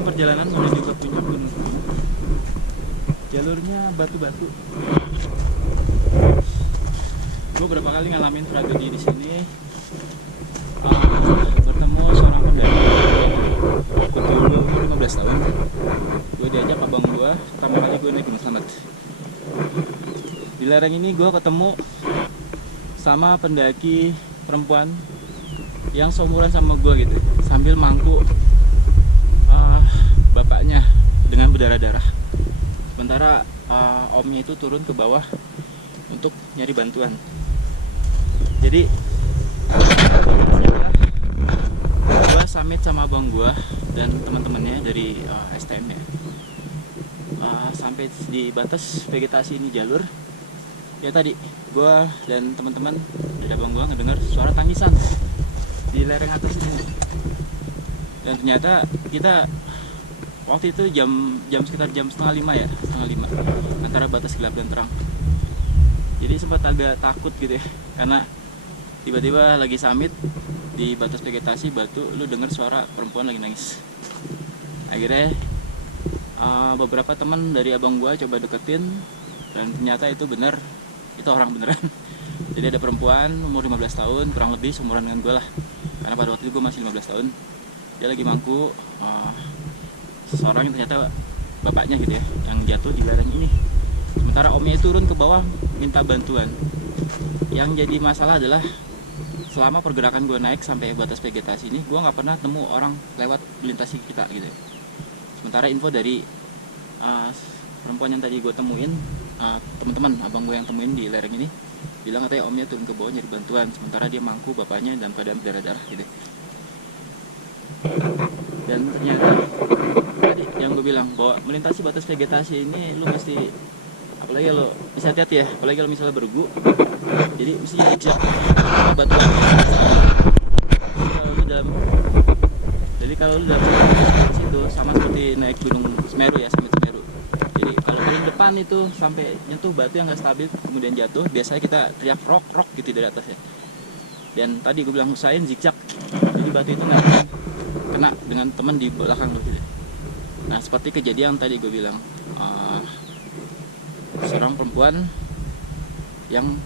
dalam perjalanan menuju ke puncak gunung. Jalurnya batu-batu. Gue berapa kali ngalamin tragedi di sini. Bertemu seorang pendaki. Waktu dulu 15 tahun. Gue diajak abang gue. Pertama kali gue naik Gunung Slamet. Di lereng ini gue ketemu sama pendaki perempuan yang seumuran sama gue gitu, sambil mangku bapaknya dengan berdarah-darah. Sementara omnya itu turun ke bawah untuk nyari bantuan. Jadi gue summit sama abang gue dan teman-temannya dari STM ya. Sampai di batas vegetasi ini jalur. Ya tadi gue dan teman-teman dari abang gue ngedengar suara tangisan di lereng atas ini. Dan ternyata kita waktu itu sekitar jam setengah lima antara batas gelap dan terang. Jadi sempat agak takut gitu ya, karena tiba-tiba lagi summit di batas vegetasi batu, lu denger suara perempuan lagi nangis. Akhirnya beberapa teman dari abang gua coba deketin, dan ternyata itu bener, itu orang beneran. Jadi ada perempuan umur 15 tahun, kurang lebih seumuran dengan gua lah, karena pada waktu itu gua masih 15 tahun. Dia lagi mangku seseorang yang ternyata bapaknya gitu ya, yang jatuh di lereng ini. Sementara omnya turun ke bawah minta bantuan. Yang jadi masalah adalah selama pergerakan gue naik sampai batas vegetasi ini, gue nggak pernah temu orang lewat melintasi kita gitu ya. Sementara info dari perempuan yang tadi gue temuin, teman-teman abang gue yang temuin di lereng ini bilang katanya omnya turun ke bawah nyari bantuan, sementara dia mangku bapaknya dalam keadaan berdarah-darah gitu. Dan ternyata tadi yang gue bilang bahwa melintasi batas vegetasi ini lu mesti, apalagi lo bisa hati-hati ya, apalagi kalau misalnya bergu, jadi mesti ajak batuan. Kalau lu dalam situ sama seperti naik gunung Semeru ya, summit Semeru. Jadi kalau paling depan itu sampai nyentuh batu yang nggak stabil kemudian jatuh, biasanya kita teriak rock gitu dari atas ya. Dan tadi gue bilang usahain zigzag, jadi batu itu nggak kena dengan teman di belakang lo gitu. Nah seperti kejadian tadi gue bilang, seorang perempuan yang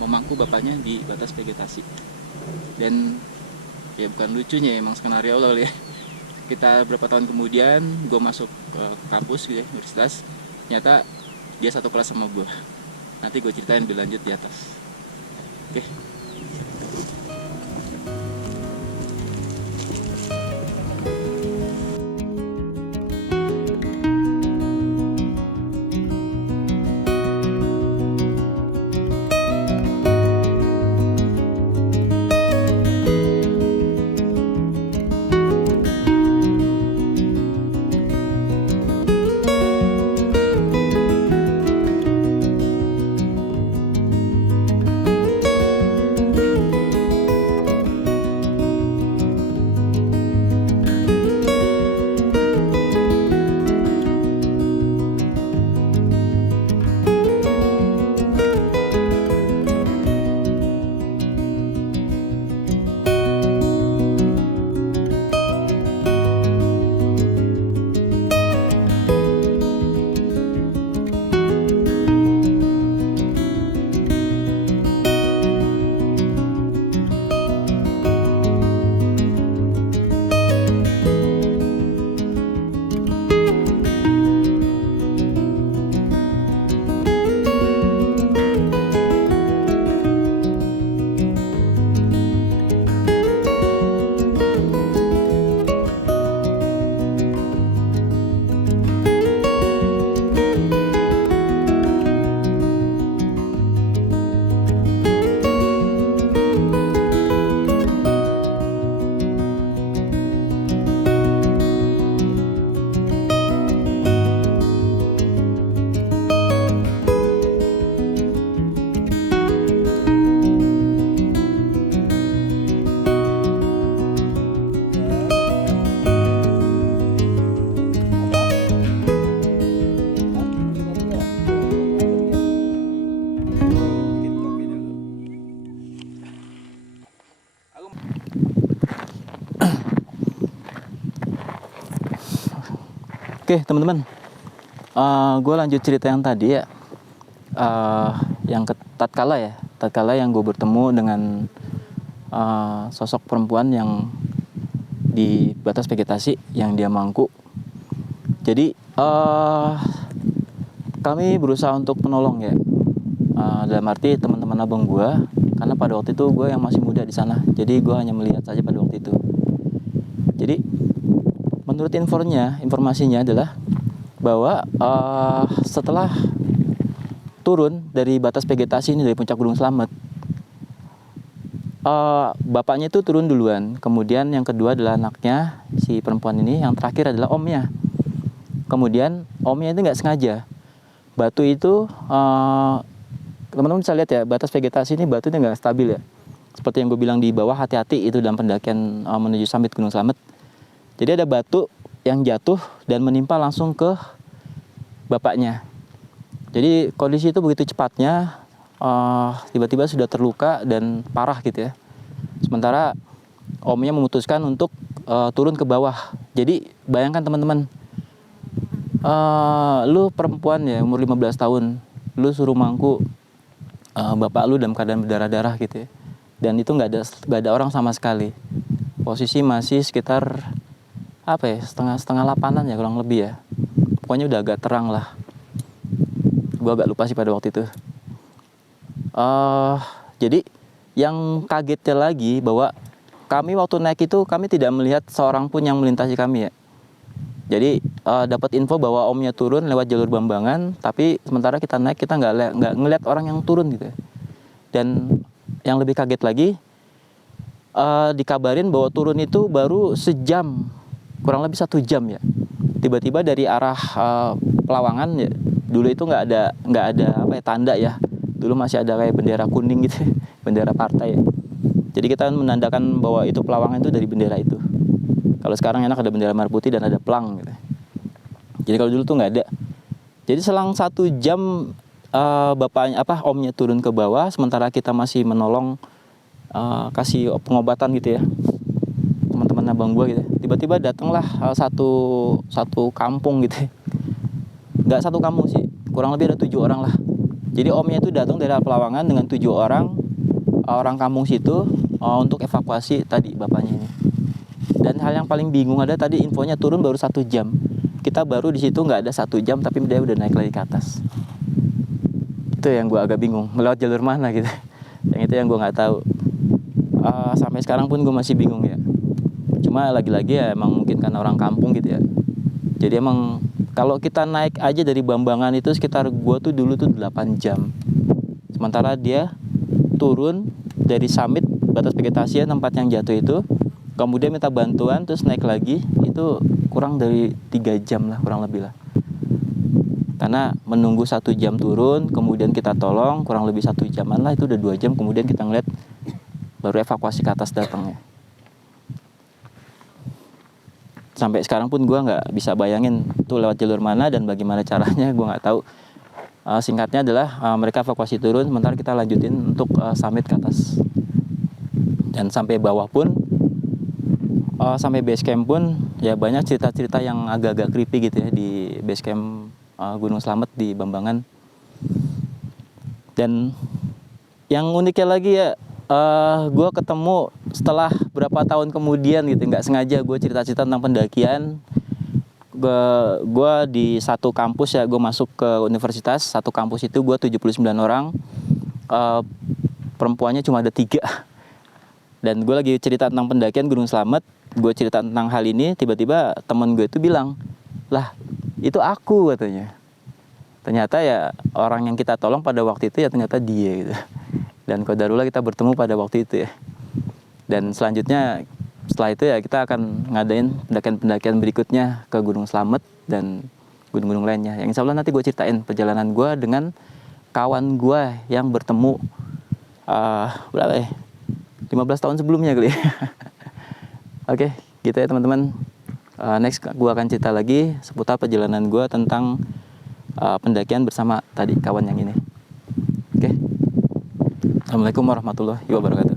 memangku bapaknya di batas vegetasi. Dan ya bukan lucunya, emang skenario Allah ya. Kita berapa tahun kemudian gue masuk ke kampus gitu ya, universitas, ternyata dia satu kelas sama gue. Nanti gue ceritain lebih lanjut di atas. Oke. Oke teman-teman, gue lanjut cerita yang tadi ya. Yang tatkala yang gue bertemu dengan sosok perempuan yang di batas vegetasi yang dia mangku. Jadi kami berusaha untuk menolong ya, dalam arti teman-teman abang gue, karena pada waktu itu gue yang masih muda di sana, jadi gue hanya melihat saja pada waktu itu. Jadi menurut informasinya adalah bahwa setelah turun dari batas vegetasi ini, dari puncak Gunung Slamet, bapaknya itu turun duluan, kemudian yang kedua adalah anaknya si perempuan ini, yang terakhir adalah omnya. Kemudian omnya itu nggak sengaja, batu itu teman-teman bisa lihat ya, batas vegetasi ini batunya nggak stabil ya. Seperti yang gue bilang di bawah, hati-hati itu dalam pendakian menuju summit Gunung Slamet. Jadi ada batu yang jatuh dan menimpa langsung ke bapaknya. Jadi kondisi itu begitu cepatnya, tiba-tiba sudah terluka dan parah gitu ya. Sementara omnya memutuskan untuk turun ke bawah. Jadi bayangkan teman-teman, lu perempuan ya, umur 15 tahun, lu suruh mangku bapak lu dalam keadaan berdarah-darah gitu ya. Dan itu nggak ada orang sama sekali. Posisi masih sekitar setengah 8-an ya kurang lebih ya. Pokoknya udah agak terang lah. Gue agak lupa sih pada waktu itu. Jadi yang kagetnya lagi bahwa kami waktu naik itu kami tidak melihat seorang pun yang melintasi kami ya. Jadi dapat info bahwa omnya turun lewat jalur Bambangan, tapi sementara kita naik kita nggak ngelihat orang yang turun gitu. Dan yang lebih kaget lagi, dikabarin bahwa turun itu baru sejam, kurang lebih 1 jam ya. Tiba-tiba dari arah Pelawangan ya, dulu itu nggak ada tanda ya. Dulu masih ada kayak bendera kuning gitu, bendera partai ya. Jadi kita menandakan bahwa itu Pelawangan itu dari bendera itu. Kalau sekarang enak ada bendera merah putih dan ada pelang gitu. Jadi kalau dulu tuh nggak ada. Jadi selang 1 jam omnya turun ke bawah, sementara kita masih menolong, kasih pengobatan gitu ya, teman-teman abang gue gitu. Tiba-tiba datanglah satu kampung gitu. Nggak satu kampung sih, kurang lebih ada 7 orang lah. Jadi omnya itu datang dari Pelawangan dengan 7 orang kampung situ untuk evakuasi tadi bapaknya ini. Dan hal yang paling bingung ada tadi infonya turun baru 1 jam. Kita baru di situ nggak ada 1 jam, tapi dia udah naik lagi ke atas. Itu yang gue agak bingung, melewat jalur mana gitu. Yang itu yang gue nggak tahu. Sampai sekarang pun gue masih bingung ya. Cuma lagi-lagi ya emang mungkin kan orang kampung gitu ya. Jadi emang kalau kita naik aja dari Bambangan itu sekitar gue tuh dulu tuh 8 jam. Sementara dia turun dari summit batas vegetasi tempat yang jatuh itu, kemudian minta bantuan terus naik lagi, itu kurang dari 3 jam lah kurang lebih lah. Karena menunggu 1 jam turun, kemudian kita tolong kurang lebih 1 jaman lah, itu udah 2 jam, kemudian kita ngeliat baru evakuasi ke atas datangnya. Sampai sekarang pun gue nggak bisa bayangin tuh lewat jalur mana dan bagaimana caranya, gue nggak tahu. Singkatnya adalah mereka evakuasi turun, sementara kita lanjutin untuk summit ke atas. Dan sampai bawah pun, sampai base camp pun ya banyak cerita-cerita yang agak-agak creepy gitu ya di base camp Gunung Slamet di Bambangan. Dan yang uniknya lagi ya, gue ketemu setelah berapa tahun kemudian gitu, nggak sengaja gue cerita-cerita tentang pendakian. Gue di satu kampus ya, gue masuk ke universitas, satu kampus itu gue 79 orang, perempuannya cuma ada 3. Dan gue lagi cerita tentang pendakian Gunung Slamet, gue cerita tentang hal ini, tiba-tiba teman gue itu bilang, lah itu aku katanya. Ternyata ya orang yang kita tolong pada waktu itu ya ternyata dia gitu. Dan qadarullah kita bertemu pada waktu itu ya. Dan selanjutnya setelah itu ya kita akan ngadain pendakian-pendakian berikutnya ke Gunung Slamet dan gunung-gunung lainnya. Yang insya Allah nanti gue ceritain perjalanan gue dengan kawan gue yang bertemu berapa ya? 15 tahun sebelumnya kali ya. Oke, gitu ya teman-teman. Next gue akan cerita lagi seputar perjalanan gue tentang pendakian bersama tadi kawan yang ini. Oke. Assalamualaikum warahmatullahi wabarakatuh.